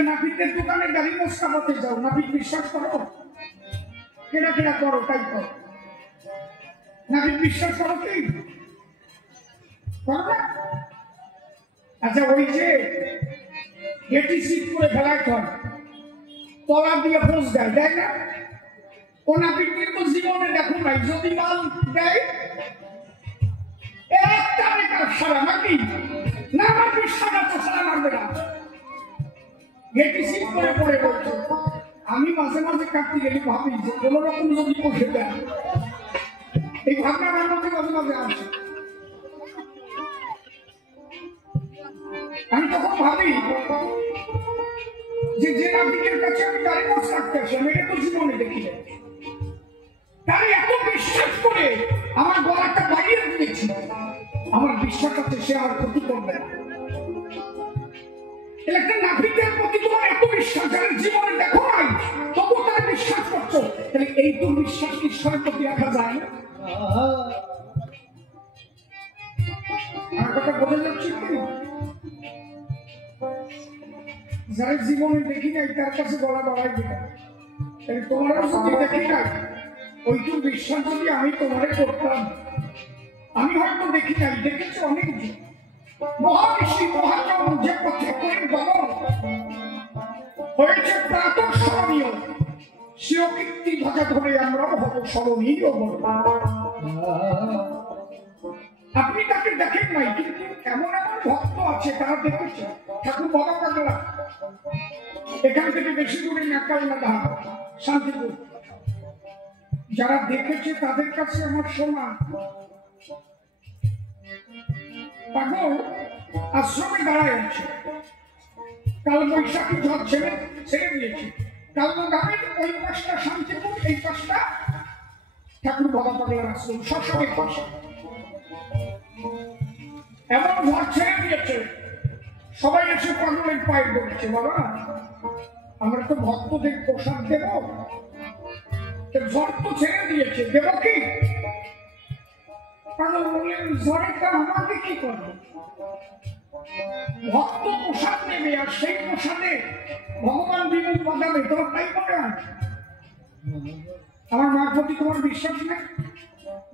যে নাপিতের দোকানে গাড়ি মশলা হতে যাও, নাপিত বিশ্বাস করো? কেনা কেনা করো, তাই করো। নাপিত বিশ্বাস করো কি করো না? আচ্ছা, ওই যে গেটি সিট করে ফেলায় হয়, তলা দিয়ে পোষ দেয়, দেয় না? ও নাপিত কিন্তু জীবনে দেখো নাই, যদি মাল দেয় একটা বেকার সারা নাকি না, আমার বিশ্বাস আছে সারা মারবে না। গেটি সিট করে পড়ে বলছে, আমি মাঝে মাঝে কাটতে গেলে ভাবি যে কোন রকম যদি বসে দেয়, এই ভাবনা আমার মধ্যে মাঝে মাঝে আসে। আমি তখন ভাবি যে যে নাপিতের কাছে আমি গাড়ি মাছ রাখতে আসি, আমি এটা তো জীবনে দেখি না, তাই এত বিশ্বাস করে আমার গলাটা বাড়িয়ে দিয়েছি, আমার বিশ্বাস আছে সে আর ক্ষতি করবে না। একটা নাপিতের প্রতি তোমার এত বিশ্বাস, যারা জীবনে দেখো নাই তবু তারা বিশ্বাস করছো, তাহলে এই তো বিশ্বাস ঈশ্বরের প্রতি রাখা যায় না। আমার কথা বোঝা যাচ্ছে কি? যারা জীবনে দেখি নাই তার কাছে গলা বাড়াই দিবে, তাহলে তোমারও যদি দেখি নাই ওইটু বিশ্বাস যদি আমি তোমারে করতাম, আমি হয়তো দেখি নাই, দেখেছি অনেক দিন মহাবিশ্ব মহাজন যে পথে করে গমন হয়েছে প্রাতঃস্মরণীয়, সেও কীর্তি ধ্বজা ধরে আমরাও হব স্মরণীয়। আপনি তাকে দেখেন নাই, কিন্তু এমন এমন ভক্ত আছে তারা দেখেছে। ঠাকুর বাবা পাগলা এখান থেকে বেশি দূরে নাকালনা শান্তিপুর, যারা দেখেছে তাদের কাছে আমার শোনা পাগল আশ্রমে দাঁড়ায় আছে, কাল বৈশাখী ঝড় ছেড়ে দিয়েছে, কালনাগামের ওই পাশটা শান্তিপুর, এই পাশটা ঠাকুর বাবা পাগলার আশ্রম, সবসময় পাশে এমন ঝড় ছেড়ে দিয়েছে, সবাই এসে পাগলের পায়ে ধরেছে, বাবা আমরা তো ভক্তদের প্রসাদ দেব, ঝড় তো ছেড়ে দিয়েছে, দেব কি? পাগল বললেন, ঝড়েটা আমাকে কি করবে? ভক্ত প্রসাদ নেবে আর সেই প্রসাদে ভগবান বিমুখ বাজাবে, তোমার তাই মনে হয়? আমার মার প্রতি তোমার বিশ্বাস নেই?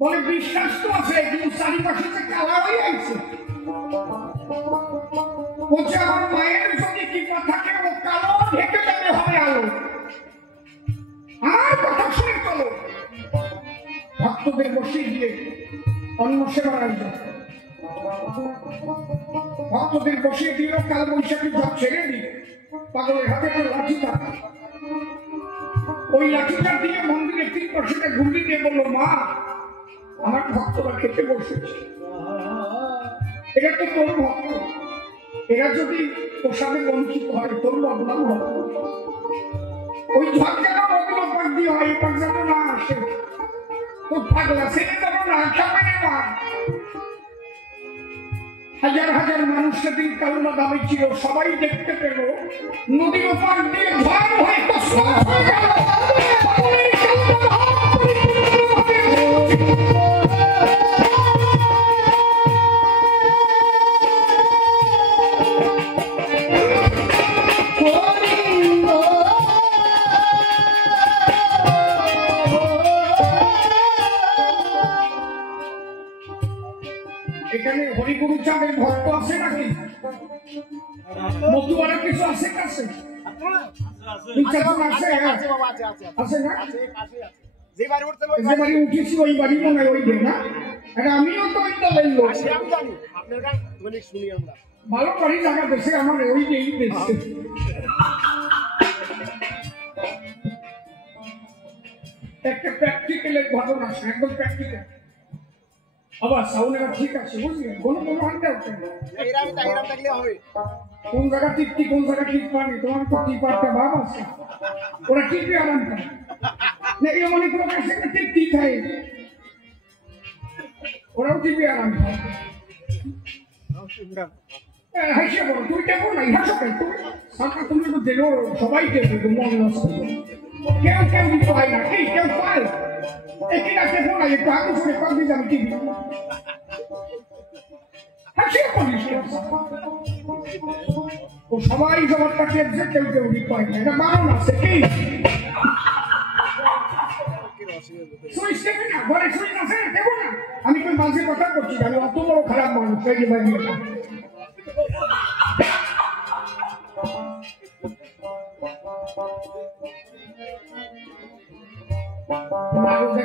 বলে বিশ্বাস তো আছে, কিন্তু চারিপাশে যে কালা হয়ে আছে। বলছে আমার মায়ের যদি কৃপা থাকে ও কালো ঢেকে যাবে হবে আলো, আমার কথা শুনে চলো। ভক্তদের বসিয়ে দিয়ে অন্য সেবার আয়োজন, ভক্তদের বসিয়ে দিল, কাল বৈশাখী ঝড় ছেড়ে দিয়ে পাগলের হাতে করে লাঠি থাকে, ওই লাঠিটা দিয়ে মন্দিরের 3 পাশে ঘুরিয়ে দিয়ে বললো, মা আমার ভক্তরা খেতে বসেছে, এটা তো তোর ভক্ত, এরা যদি প্রসাদে বঞ্চিত হয় তোর বদনাম হবে, ওই ঝড় যেন অন্য পাক দিয়ে হয়, এই পাক যেন না আসে, তোর পাগলা ছেড়ে যেন না খাবে না। হাজার হাজার মানুষ সেদিন কালনা দামে ছিল, সবাই দেখতে পেল নদীর ওপার দিয়ে ঝড় হয়ে তছনছ হয়ে গেল। এখানে হরিগুরু চাঁদের ভক্ত আছে নাকি? মতুয়ারা কিছু আছে কাছে? আছে না? যে বাড়ি উঠেছি ওই বাড়ি মনে হয়, ওই না? আমিও তো ওই দলের লোক, ভালো বাড়ি জায়গা দেশে আমার ওই দিয়েই দেশে। একটা প্র্যাকটিক্যালের ঘটনা, একদম প্র্যাকটিক্যাল। আবার সাউন্ড ঠিক আছে, বুঝলি? কোনো আনতে হচ্ছে কোন জায়গা টিপটি কোন জায়গা টিপ পানি, তোমার তো টিপারটা ভাব আছে, ওরা টিপে আরাম করে না, এই মনে করো কাছে একটা টিপটি খায়, ওরাও টিপে আরাম খায়। হাসিয়ে বলো, তুই টেপো না, ইহা সবাই তুমি সরকার তুমি তো দেবো, সবাই টেপো, মন নষ্ট কেউ কেউ পায় না, কি কেউ পায় একই রাখতে ফোন আছে, একটু হাতে ফোনে কম দিয়ে যাবে টিভি, হাসিয়ে বলিস ও সবাই সবারটা কেটছে, কেউ কেউ কয় না, এটা বারণ আছে কি আমি তো মাঝে কথা করছি, আমি অত বড় খারাপ মানুষ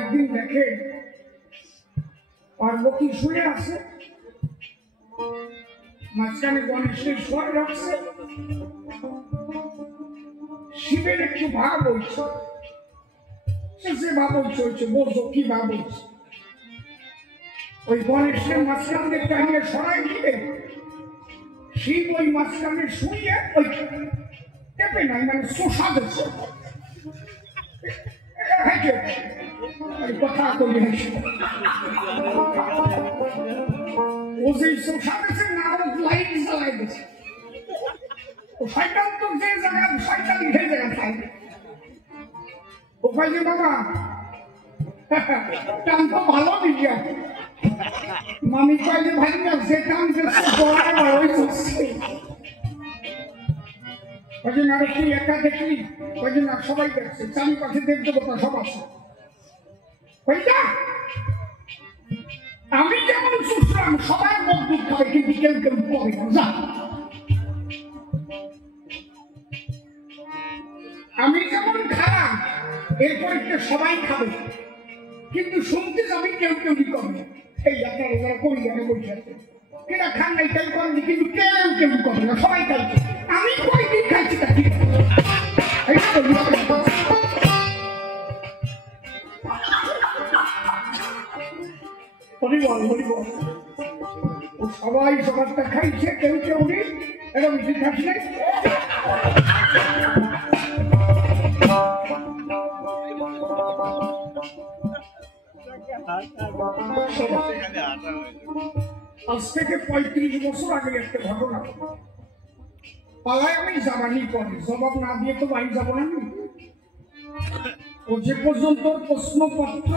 একদিন দেখে পার্বতী শুয়ে আছে, মাঝখানে গণেশের স্বর রাখছে, শিবের একটু ভাব হয়েছে, সে ভাব হয়েছে বোঝো কি ভাব হয়েছে। ওই গণেশের মাঝখানে টানিয়ে সরাই দিবে, শিব ওই মাঝখানে শুয়ে ওই কেঁপে নাই, মানে শোষা দিচ্ছে কথা করি ও সেই শোষা দিচ্ছে না, লাইট জ্বালাই দিচ্ছে। শয়তান তো যে জায়গা শয়তান সেই জায়গা থাকে ওখানে যে বাবা টান তো ভালো দিকে মামি কয় যে ভাই না যে টান ওই কয়জন আর তুই একা দেখলি, কয়জন আর সবাই দেখছে, চারি পাশে দেখতে কথা সব আছে। আমি যেমন শুনলাম সবাই মুখ দুধ খাবে, কিন্তু কেউ কেউ পড়ে না। আমি যেমন খারাপ এরপরে সবাই খাবে, কিন্তু শুনতে যাবি কেউ কেউ করবে। এই আপনারা যারা করি আমি বসে কেনা খান নাই তাই করেনি, কিন্তু কেউ কেউ করবে না, সবাই খাইছে। আমি কয়দিন খাইছি তা ঠিক সবাই সবারটা খাইছে, কেউ কেউ নেই, এটা বেশি খাস নাই। আজ থেকে 35 বছর আগে একটা ঘটনা, পালায় আমি জামানি পরে জবাব না দিয়ে তো বাড়ি যাবো না। ও যে পর্যন্ত প্রশ্নপত্র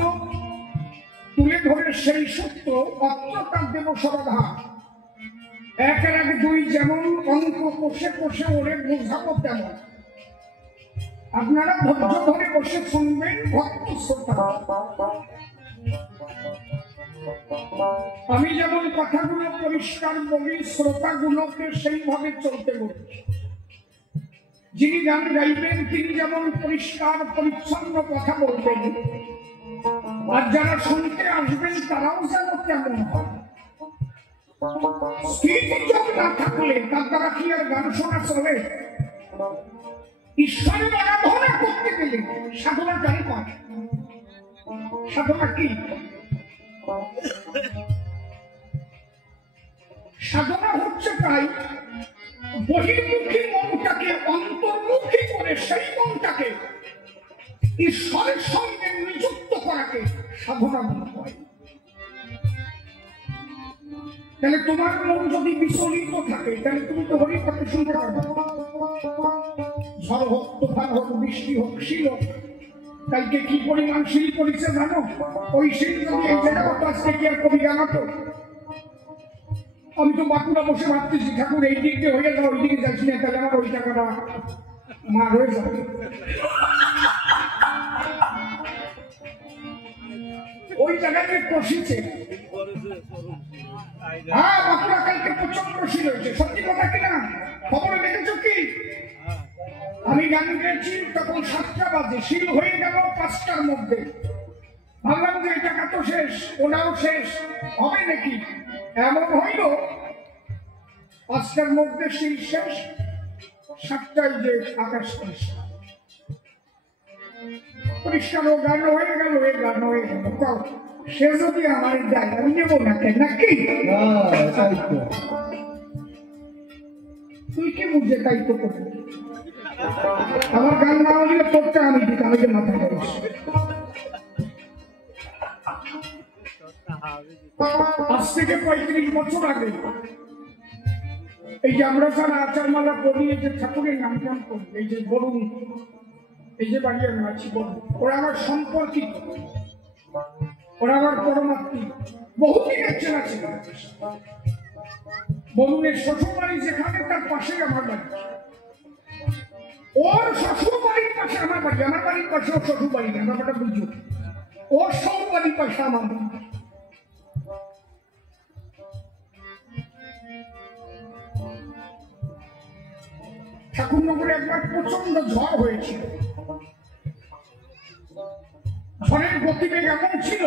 তুলে ধরে সেই সত্য অত্রতার দেব সমাধান, একের আগে দুই, যেমন অঙ্ক কষে কষে ওরে বোঝাবো তেমন। আপনারা ধৈর্য ধরে বসে শুনবেন ভক্ত শ্রোতা। আমি যেমন কথাগুলো পরিষ্কার বলি, শ্রোতাগুলোকে সেইভাবে চলতে বলি। যিনি গান গাইবেন তিনি যেমন পরিষ্কার পরিচ্ছন্ন কথা বলবেন, আর যারা শুনতে আসবেন তারাও যেন তেমন হয়। স্থিতিযোগ না থাকলে তার দ্বারা কি আর গান শোনা চলে? ঈশ্বরের আরাধনা করতে গেলে সাধনা গান করে। সাধনা কি? সাধনা হচ্ছে তাই বহির্মুখী মনটাকে অন্তর্মুখী করে সেই মনটাকে ঈশ্বরের সঙ্গে নিযুক্ত করাকে সাধনা মনে হয়। তাহলে তোমার মন যদি বিচলিত থাকে তাহলে তুমি তো হরি কথা শুনতে পারবে। ঝড় হোক, তুফান হোক, বৃষ্টি হোক, শিল হোক, কালকে কি পরিমাণ শিল পড়েছে জানো? ওই শিল যদি এই জায়গা আজকে কি আর কবি জানাতো? আমি তো বাঁকুড়া বসে ভাবতেছি ঠাকুর এই দিক দিয়ে হয়ে যাও, ওই দিকে যাচ্ছি না, তাহলে আমার ওই টাকাটা মার হয়ে যাবে। ওই জায়গায় কষিছে। হ্যাঁ, বাঁকুড়া কালকে প্রচন্ড শিল হয়েছে, সত্যি কথা কিনা? খবরে দেখেছ কি? আমি গান গেছি তখন 7টা বাজে, শিল হয়ে গেল 5টার মধ্যে। ভাবলাম যে এই টাকা তো শেষ, ওনাও শেষ হবে নাকি? এমন হইল 5টার মধ্যে শিল শেষ, 7টায় যে আকাশ পরিষ্কার ও গান হয়ে গেল, এই গান হয়ে গেল। সে যদি আমার দেয় আমি নেব না কেন? নাকি তুই কি বুঝে তাই তো করবি? আমার গান না হলে তোরটা আমি দিই, আমাকে মাথা করিস। আজ থেকে 35 বছর আগে এই যে আমরা যারা আচারমালা করি, এই যে ঠাকুরের নাম টাম করি, এই যে বরুণ, এই যে বাড়ি আমি আছি বরুণ, ওরা আমার সম্পর্কিত, ওরা আমার পরমাত্মী, বহুদিনের চেনা ছিল। বরুণের শ্বশুর বাড়ি যেখানে তার পাশে আমার বাড়ি, ওর শ্বশুর বাড়ির পাশে আমার বাড়ি, আমার বাড়ির পাশে ওর শ্বশুর বাড়ি না, ব্যাপারটা বুঝছো? ওর শ্বশুর বাড়ির পাশে আমার বাড়ি। ঠাকুরনগরে একবার প্রচন্ড ঝড় হয়েছিল, ঝড়ের গতিবেগ এমন ছিল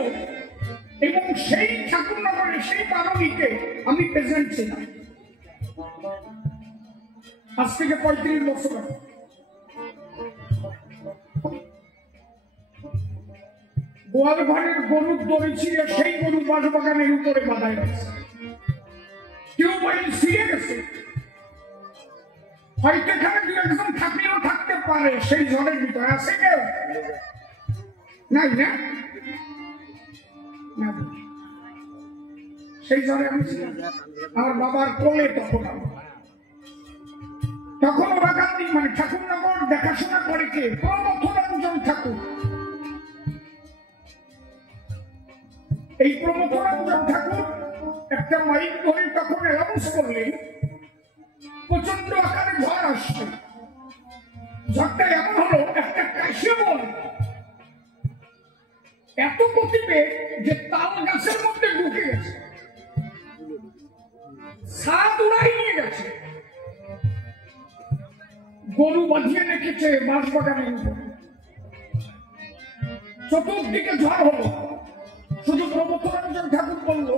এবং সেই ঠাকুরনগরের সেই পারমিতে আমি প্রেজেন্ট ছিলাম। আজ থেকে 35 বছর আগে। গোয়াল ঘরের গরুর দড়ি ছিঁড়ে সেই গরু বাঁশবাগানের উপরে বাঁধায় গেছে, কেউ বাড়ি ছিঁড়ে গেছে। হয়তো এখানে দু একজন থাকলেও থাকতে পারে সেই ঝড়ের ভিতরে, আছে কেউ? নাই না? সেই ঝড়ে আমি ছিলাম, আমার বাবার কোলে। তখন ওরা গান্ধী মানে ঠাকুরনগর দেখাশোনা করে কে? প্রমথরঞ্জন ঠাকুর। এই প্রমথরঞ্জন ঠাকুর একটা মাইক ধরে তখন অ্যানাউন্স করলেন প্রচন্ড আকারে ঝড় আসছে। ঝড়টা এমন হলো, একটা কাশিয়াবন এত গতিবেগ যে তাল গাছের মধ্যে ঢুকে গেছে, ছাদ উড়াই নিয়ে গেছে। গরু বাঁধিয়ে রেখেছে বাঁশবাগানের উপরে, চতুর্দিকে ঝড় হলো। শুধু প্রমথরঞ্জন ঠাকুর বলল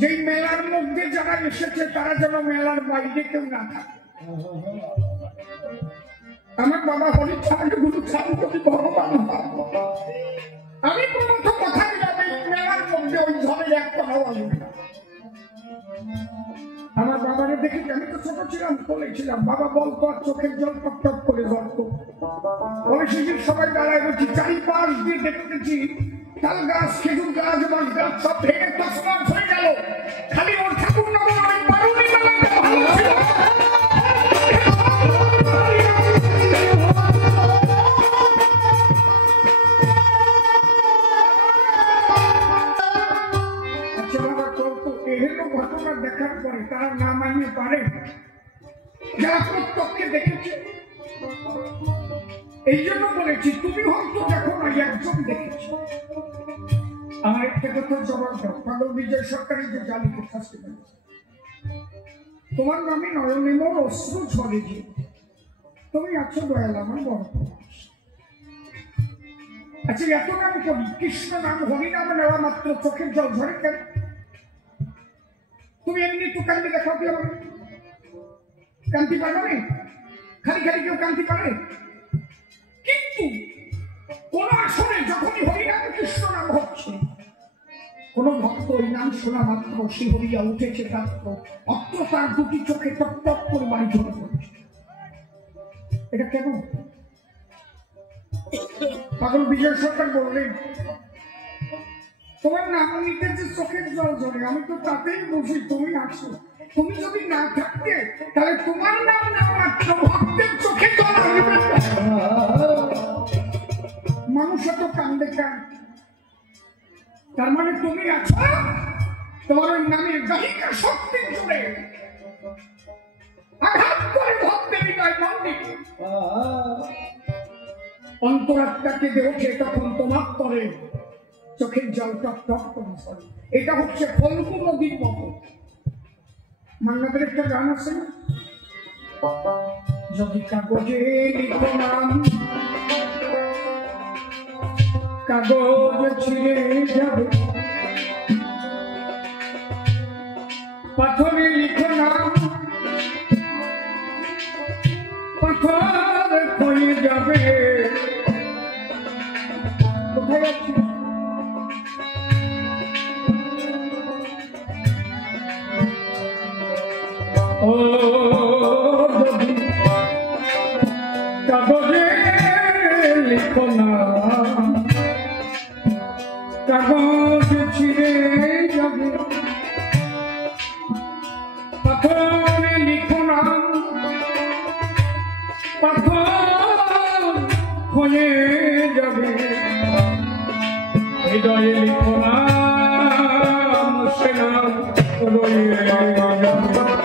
যে মেলার মধ্যে যারা এসেছে তারা যেন মেলার বাইরে কেউ না থাকে। আমার বাবা হরি ছাড়ে গুরু ছাড় যদি ভগবান, আমি প্রমথ কথা দিলাম এই মেলার মধ্যে ওই ঝড়ের একটা হাওয়া নেবে না। আমার বাবারে দেখে, আমি তো ছোট ছিলাম, বলেছিলাম বাবা বলতো আর চোখের জল টপ টপ করে ধরতো। পরে সেদিন সবাই দাঁড়ায় বলছি, চারিপাশ দিয়ে দেখতেছি তাল গাছ, খেজুর গাছ, বাঁশ গাছ সব ভেঙে তছনছ হয়ে গেল। খালি ওর ঠাকুরনগর ওই বারুণী মেলাটা ভালো ছিল। আচ্ছা বাবা, তো এহেলো ঘটনা দেখার পরে তারা না মানিয়ে পারে যারা প্রত্যক্ষে দেখেছে। এই জন্য বলেছি তুমি হয়তো দেখো না, একজন দেখেছি। আমার একটা কথা জবাব দাও, পাগল বিজয় সরকারের যে জালিকে শাস্তি দেয়, তোমার নামে নয়নেমোর অশ্রু ঝরে যে তুমি আছো দয়াল আমার বড়। আচ্ছা, এত নাম করি, কৃষ্ণ নাম হরি নাম নেওয়া মাত্র চোখের জল ঝরে কেন? তুমি এমনি একটু কান্দি দেখাও কি আমার? কান্তি পারে? খালি খালি কেউ কান্তি পারে? কিন্তু কোন আসনে যখনই হরিনাম কৃষ্ণ নাম হচ্ছে, কোন ভক্ত ওই নাম শোনা মাত্র শিহরিয়া উঠেছে মাত্র অত্র তার দুটি চোখে টপ টপ করে বাড়ি ঝরে পড়ছে। এটা কেন? পাগল বিজয় সরকার বললেন তোমার নাম নিতে যে চোখের জল ঝরে, আমি তো তাতেই বুঝি তুমি আছো। তুমি যদি না থাকতে তাহলে তোমার নাম না মাত্র ভক্তের চোখে জল আসবে। মানুষ এত কান্দে কেন? তার মানে তুমি আছো, তোমার ওই নামের গাহিকা শক্তি জুড়ে আঘাত করে ভক্তের হৃদয় মন্দিরে অন্তরাত্মাকে দেওছে, তখন তোমার তরে চোখের জল টপ টপ করে ঝরে। এটা হচ্ছে ফল্গু নদীর মতো। মান্নাদের একটা গান আছে না, যদি কাগজে লিখো নাম কাগজ ছিঁড়ে যাবে, পাথরে লিখো নাম পাথর ক্ষয়ে যাবে। কোথায় যাচ্ছি? ও যদি কাগজে লিখো নাম কাগজ ছিঁড়ে যাবে, পাথরে লিখো নাম পাথর ক্ষয়ে যাবে, হৃদয়ে লিখো নাম সে নাম রয়ে যাবে।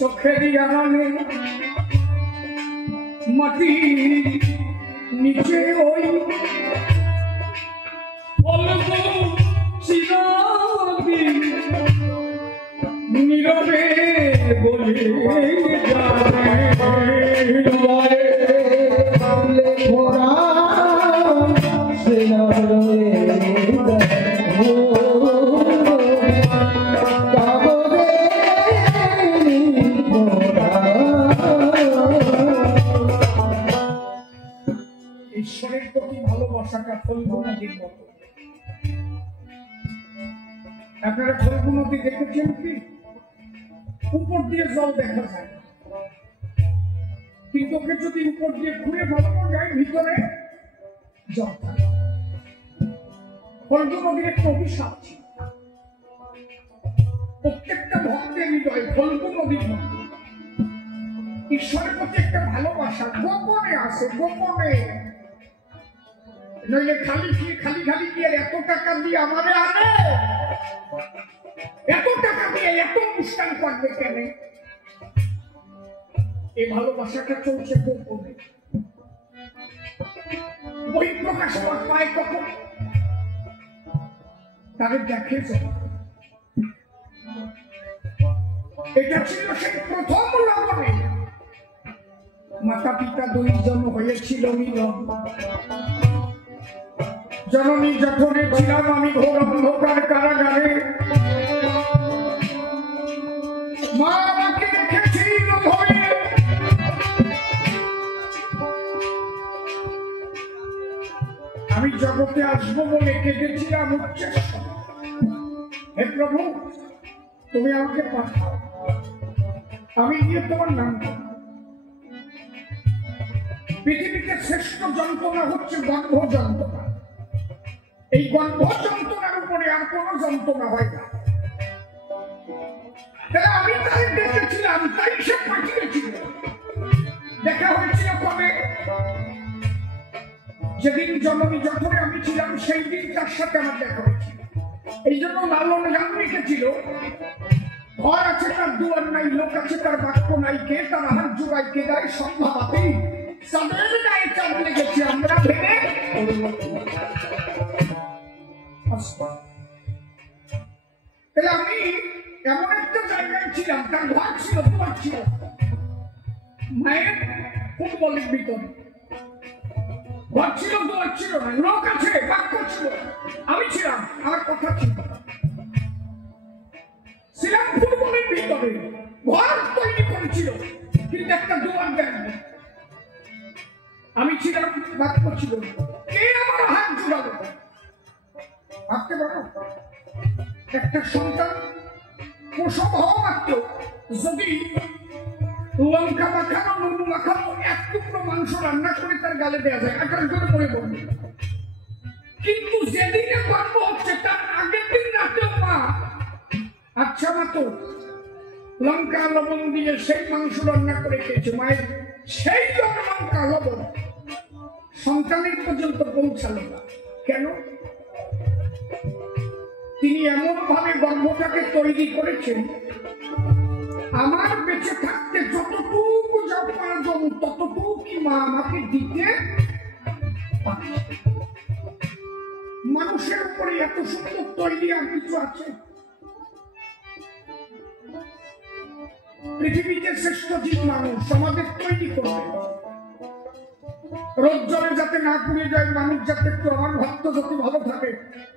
চোখেরই আড়ালে মাটি নিচে ওই অল্প চিরদিন নীরবে বলে ঈশ্বরের প্রতি ভালোবাসাটা ফল্গু নদীর মতো। আপনারা ফল্গু নদী দেখেছেন কি? উপর দিয়ে জল দেখা যায়, কিন্তু ওকে যদি উপর দিয়ে ঘুরে ফেলানো যায় ভিতরে জল থাকে। ফল্গু নদীর একটা অভিশাপ ছিল, প্রত্যেকটা ভক্তের হৃদয় ফল্গু নদীর মতো ঈশ্বরের প্রতি একটা ভালোবাসা গোপনে আসে, গোপনে। নইলে খালি খালি দিয়ে এত টাকা দিয়ে আমাদের আনে, এত টাকা দিয়ে এত অনুষ্ঠান করবে কেন? এই ভালোবাসাটা চলছে গোপনে, বই প্রকাশ পায় কখন? তাদের দেখে যখন। এটা ছিল সেই প্রথম লবণে মাতা পিতা দুইজন হয়েছিল মিলন। জননী যখনে ছিলাম আমি ঘোর অন্ধকার কারাগারে, মা আমাকে রেখেছিল ধরে। আমি জগতে আসবো বলে কেঁদেছিলাম উচ্চস্বরে, হে প্রভু তুমি আমাকে পাঠাও, আমি গিয়ে তোমার নাম করব। পৃথিবীতে শ্রেষ্ঠ যন্ত্রণা হচ্ছে গর্ভ যন্ত্রণা। এই গর্ভ যন্ত্রণার উপরে আর কোন যন্ত্রণা হয় না। তাহলে আমি তাই দেখেছিলাম, তাই সে পাঠিয়েছিল। দেখা হয়েছিল কবে? যেদিন জন্মী যখনই আমি ছিলাম সেই দিন তার সাথে আমার দেখা হয়েছিল। এই জন্য লালন গান লিখেছিল, ঘর আছে তার দুয়ার নাই, লোক আছে তার বাক্য নাই, কে তার হাত জোগায় কে দেয় সম্ভাবাতি, চাঁদের গায়ে চাঁদ লেগেছে আমরা ভেবে। তাহলে আমি এমন একটা জায়গায় ছিলাম, তার ঘর ছিল, দুয়ার ছিল, মায়ের ফুটবলের ভিতরে ঘর ছিল, দুয়ার ছিল না, লোক আছে বাক্য ছিল, আমি ছিলাম, আমার কথা ছিল, ছিলাম ফুটবলের ভিতরে, ঘর তৈরি করেছিল কিন্তু একটা দুয়ার দেন, আমি ছিলাম, বাক্য ছিল, কে আমার হাত জোড়ালো? ভাবতে পারো একটা সন্তান প্রসব হওয়া মাত্র যদি লঙ্কা মাখানো নুন মাখানো এক টুকরো মাংস রান্না করে তার গালে দেওয়া যায়, আকার করে পড়ে পড়বে, কিন্তু যেদিনে গর্ব হচ্ছে তার আগের দিন রাতেও মা আচ্ছা মতো লঙ্কা লবণ দিয়ে সেই মাংস রান্না করে খেয়েছে, মায়ের সেই লঙ্কা লবণ সন্তানের পর্যন্ত পৌঁছালো না। কেন? তিনি এমন ভাবে গর্ভটাকে তৈরি করেছেন, আমার বেঁচে থাকতে যতটুকু যা প্রয়োজন ততটুকু কি মা আমাকে দিতে পারে। মানুষের উপরে এত সুন্দর তৈরি আর কিছু আছে? পৃথিবীতে শ্রেষ্ঠ জীব মানুষ, আমাদের তৈরি করবে, রোদ জলে যাতে না পুড়ে যায়, মানুষ যাতে একটু আমার ভক্ত যাতে ভালো থাকে,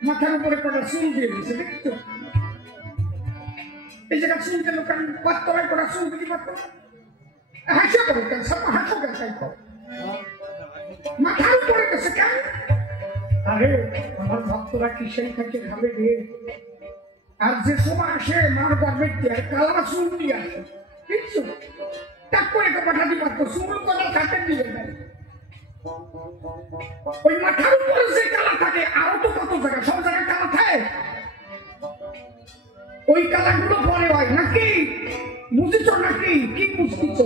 মাথার উপরে কটা চুল দিয়ে দিয়েছে, দেখছো? এই জায়গা চুল দিল কেন? পাত্তরায় কটা চুল দিকে পাত্র হাসা করো কেন? সব হাসো কেন? তাই করো, মাথার উপরে গেছে কেন? আরে আমার ভক্তরা কিসের থেকে খাবে রে? আর যে সময় আসে মার গর্বের দিয়ে কালা চুল দিয়ে আসে, দেখছো? টাক করে পাঠাতে পারতো, চুল কলা কাটে দিয়ে দেয়, ওই মাথার উপরে যে কালা থাকে আরো তো কত জায়গা, সব জায়গায় কালা থাকে, ওই কালাগুলো পরে হয় নাকি? বুঝিছ নাকি? কি বুঝতেছ?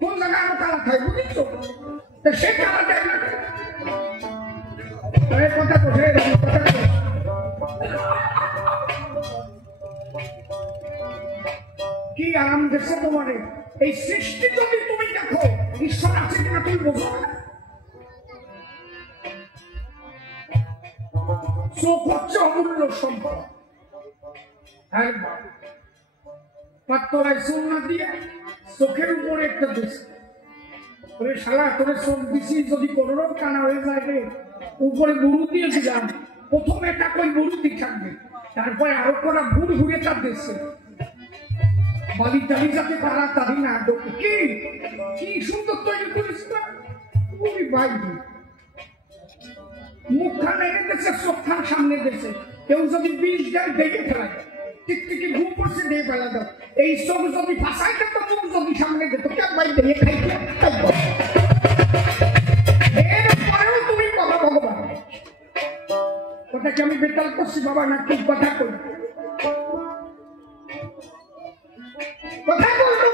কোন জায়গায় আরো কালা থাকে বুঝিছ? সে কালা দেয় না কথা কোথায় কি আরাম দেখছো তোমার এই সৃষ্টি? যদি তুমি দেখো ঈশ্বর আছে কিনা তুমি বোঝো না। চোখ হচ্ছে অমূল্য সম্পদ, পাত্তরায় চোখ না দিয়ে চোখের উপরে একটা দিস, শালা তোরে চোখ দিছি যদি কোনোরকম কানা হয়ে যায় রে, উপরে বুড়ু দিয়ে দিলাম, প্রথমে একটা কই বুড়ু দিয়ে থাকবে, তারপরে আরো কটা বুড় ঘুরে তার দিচ্ছে, বালি টালি যাতে পারা তারি না। কি কি সুন্দর তৈরি করিস না ভাই, মুখখান এনে দেশে, চোখখান সামনে দেশে, কেউ যদি বিষ দেয় দেখে ফেলা যায়, টিকটিকি ঘুম করছে দিয়ে ফেলা দাও, এই চোখ যদি ফাঁসাই দিত, মুখ যদি সামনে দিত, কেউ ভাই দিয়ে খাইতে এরপরেও তুমি বাবা ভগবান কথাকে আমি বেতাল করছি বাবা না কি কথা করি? কথা বলতো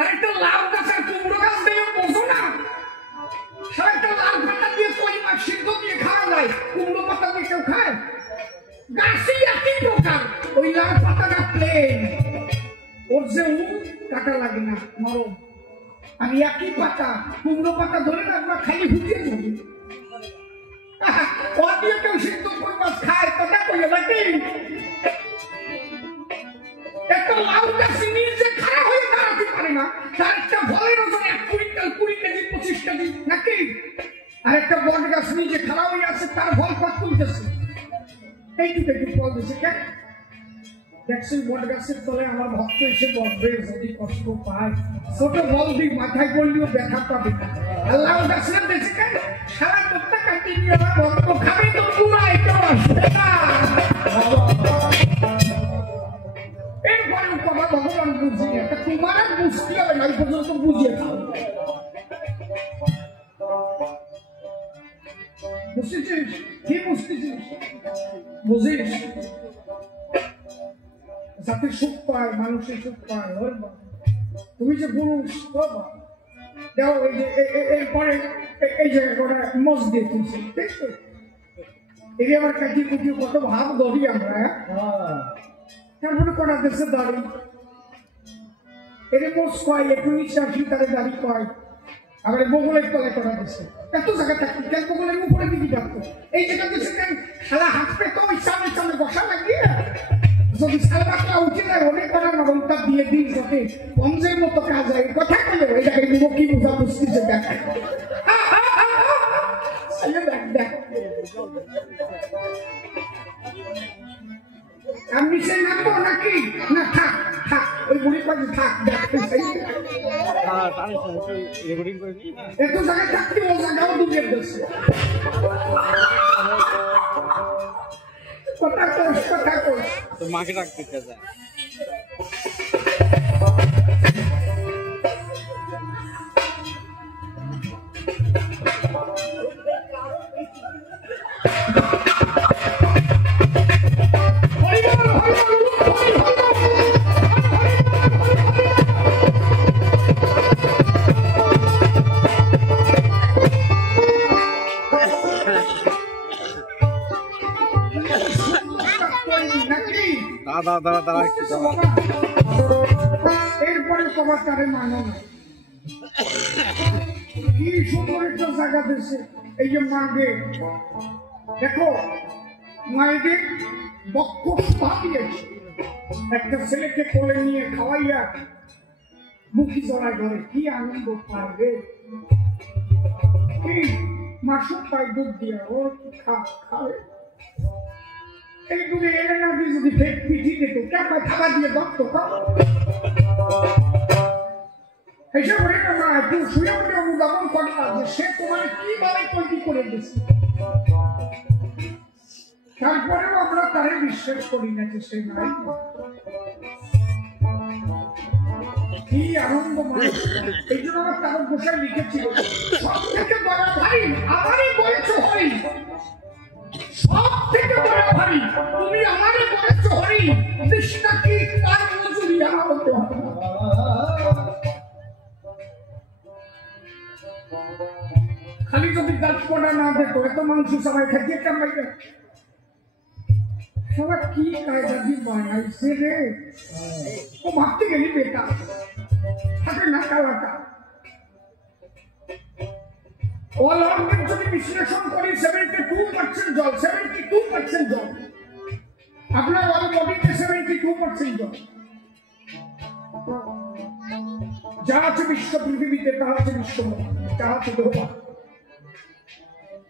আরেকটা লাউ গাছ আর কুমড়ো গাছ দিয়ে বোঝো না, সারাটা লাল পাতা দিয়ে কই মাছ সিদ্ধ দিয়ে খাওয়া যায়, কুমড়ো পাতা দিয়ে কেউ খায়? গাছই একই প্রকার, ওই লাল পাতাটা প্লেন, ওর যে কাটা লাগে না, নরম, আর একই পাতা কুমড়ো পাতা ধরে রাখবা খালি হুকিয়ে যাবে, ও দিয়ে কেউ সিদ্ধ কই মাছ খায়? কথা কইলে নাকি? একটা লাউ গাছ নিজে খারাপ হয়ে দাঁড়াতে পারে না, তার একটা ফলের ওজন 1 কুইন্টাল 20 কেজি 25 কেজি নাকি? আর একটা বট গাছ নিজে খারাপ হয়ে আছে, তার ফল কত তুলতেছে, এইটুকু একটু ফল দিচ্ছে কেন? দেখছেন বট গাছের তলে আমার ভক্ত এসে বলবে যদি কষ্ট পায়, ছোট বল দিই মাথায় করলেও ব্যথা পাবে না, আল্লাহ গাছের দেখছে কেন? সারা করতে কাটিয়ে নিয়ে আমার ভক্ত খাবে তো পুরাই কেউ আসবে না। এরপরেও বাবা ভগবান বুঝিয়ে একটা তোমার আর বুঝতে হবে না, এই পর্যন্ত বুঝিয়ে খাও, বুঝতেছিস? কি বুঝতেছিস? বুঝিস যাতে সুখ পায়, মানুষের সুখ পায়, তুমি যে পুরুষ দেখো এই যে এরপরে এই জায়গাটা মসজিদ ঠিক তো এই আমার কাছে কিছু কত ভাব ধরি আমরা তারপরে কটা দেশে দাঁড়ি এদের মোস কয় একটু নিঃশ্বাসী তারা দাঁড়ি কয় আবার বগলের তলায় করা দিচ্ছে এত জায়গা থাকতো কেন বগলের উপরে দিকে থাকতো এই জায়গা দিচ্ছে কেন খেলা হাত পেতো ওই সামনে সামনে বসা লাগিয়ে যদি সালবাকলা উঠে যায় অনেক কটা নবমটা দিয়ে দিন যাতে পঞ্চের মতো কাজ হয় কথা বলে এই জায়গায় কি বোঝা বুঝতেছে দেখায় দেখ আমি সে নামবো নাকি না থাক থাক ওই বুড়ি কাজে থাক এত জায়গায় থাকতে ও জায়গাও ডুবে দিচ্ছে কথা কোষ তো মাকে রাখতে চায় এরপরে তোমার তারে মানো না কি সুন্দর একটা জায়গা দিয়েছে এই যে মাকে দেখো মায়েদের বক্ষ দিয়েছে একটা ছেলেকে কোলে নিয়ে খাওয়াইয়া মুখি জড়ায় ধরে কি আনন্দ পাবে কি মাসুক পায় দুধ দিয়া ও খাবে এইগুলো এনে না দিয়ে যদি পিঠি দিত কেন খাবার দিয়ে দত্ত এসব হয়ে না একটু শুয়ে উঠে অনুধাবন করে না যে সে তোমার কিভাবে তৈরি করে দিচ্ছে তারপরেও আমরা তারে বিশ্বাস করি না যে সে নাই কি আনন্দ মানুষ এই জন্য আমার তারক গোসাই লিখেছিল সব থেকে বড় ভাই আমারই বলেছ হরি সব থেকে বড় ভারী তুমি আমারে বলেছো হরি কৃষ্ণা কি তার মজুরি আমার হতে হবে খালি যদি গাছ পড়া না দেখো এত মাংস সবাই খাইতে কামাই সবাই কি কায়দা দিয়ে বানাইছে রে ও ভাবতে গেলি বেটা থাকে না কালাটা All organs যদি বিশ্লেষণ করি 72% জল 72% জল আপনার অল বডিতে 72% জল যা আছে বিশ্ব পৃথিবীতে তা আছে বিশ্ব যা আছে দেহ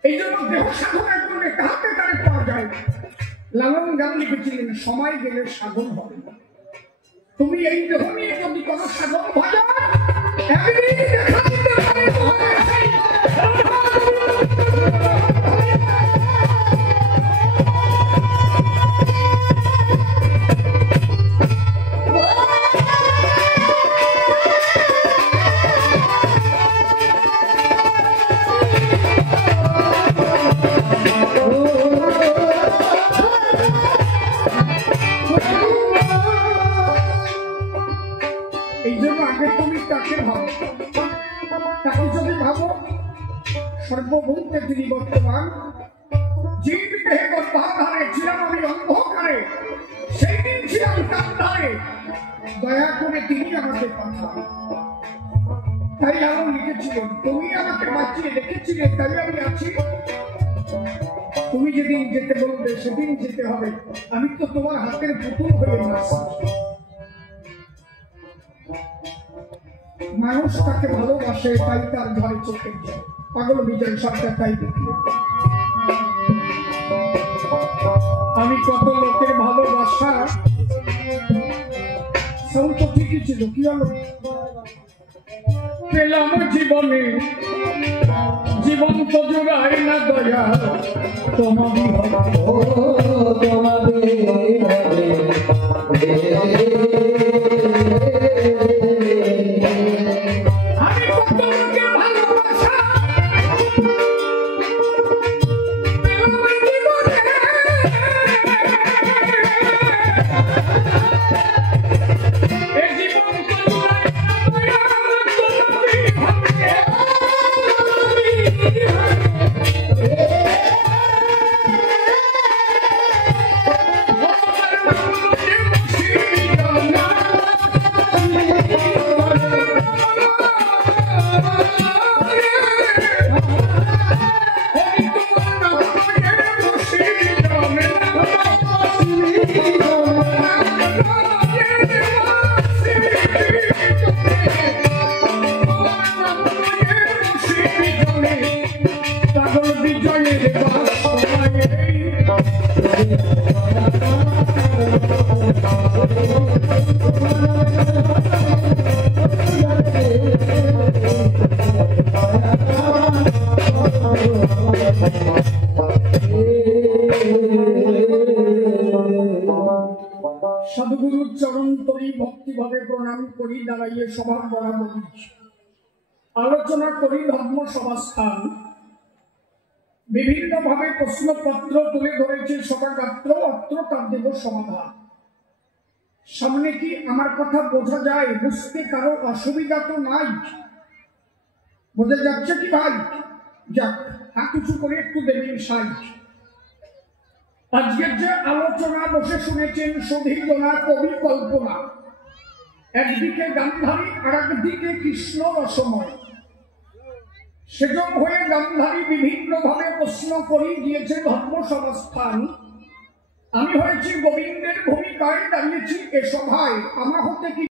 এই জন্য দেহ সাধনা করলে তাহাতে তারে পাওয়া যায় লালন গান লিখেছিলেন সময় গেলে সাধন হবে তুমি এই দেহ নিয়ে যদি কোনো সাধন ভাজা একদিন দেখা দিতে পারে সর্বভূতে তিনি বর্তমান জীব দেহে গর্ভাধারে ছিলাম আমি অন্ধকারে সেই দিন ছিলাম কান্ধারে দয়া করে তিনি আমাকে পাঠান তাই লালন লিখেছিলেন তুমি আমাকে বাঁচিয়ে রেখেছিলে তাই আমি আছি তুমি যেদিন যেতে বলবে সেদিন যেতে হবে আমি তো তোমার হাতের পুতুল হয়ে আসছি মানুষ তাকে ভালোবাসে তাই তার ঝরে চোখের জল পাগল বিজয় সরকার তাই দেখলেন আমি কত লোকের ভালোবাসা সব তো ঠিকই ছিল কি হলো পেলাম জীবনে জীবন তো জোগাই না দয়া তোমাদের সদ্গুরুর চরণ তরি ভক্তিভাবে প্রণাম করি, দাঁড়াইয়ে সভা বরাবর আলোচনা করি ধর্ম সভাস্থান। বিভিন্ন ভাবে প্রশ্নপত্র তুলে ধরেছে সভাগাত্র, অত্র তার দেব সমাধান। সামনে কি আমার কথা বোঝা যায়? বুঝতে কারো অসুবিধা তো নাই? বোঝা যাচ্ছে কি ভাই? যাক, হাত উঁচু করে একটু দেবেন সাইজ। আজকের যে আলোচনা বসে শুনেছেন সুধীজনা কবি কল্পনা, একদিকে গান্ধারী আর একদিকে কৃষ্ণ রসময়। সেজন্য হয়ে গান্ধারী বিভিন্ন ভাবে প্রশ্ন করি দিয়েছে ধর্ম সভাস্থান। আমি হয়েছি গোবিন্দের ভূমিকায়, দাঁড়িয়েছি এ সভায়। আমার হতে কি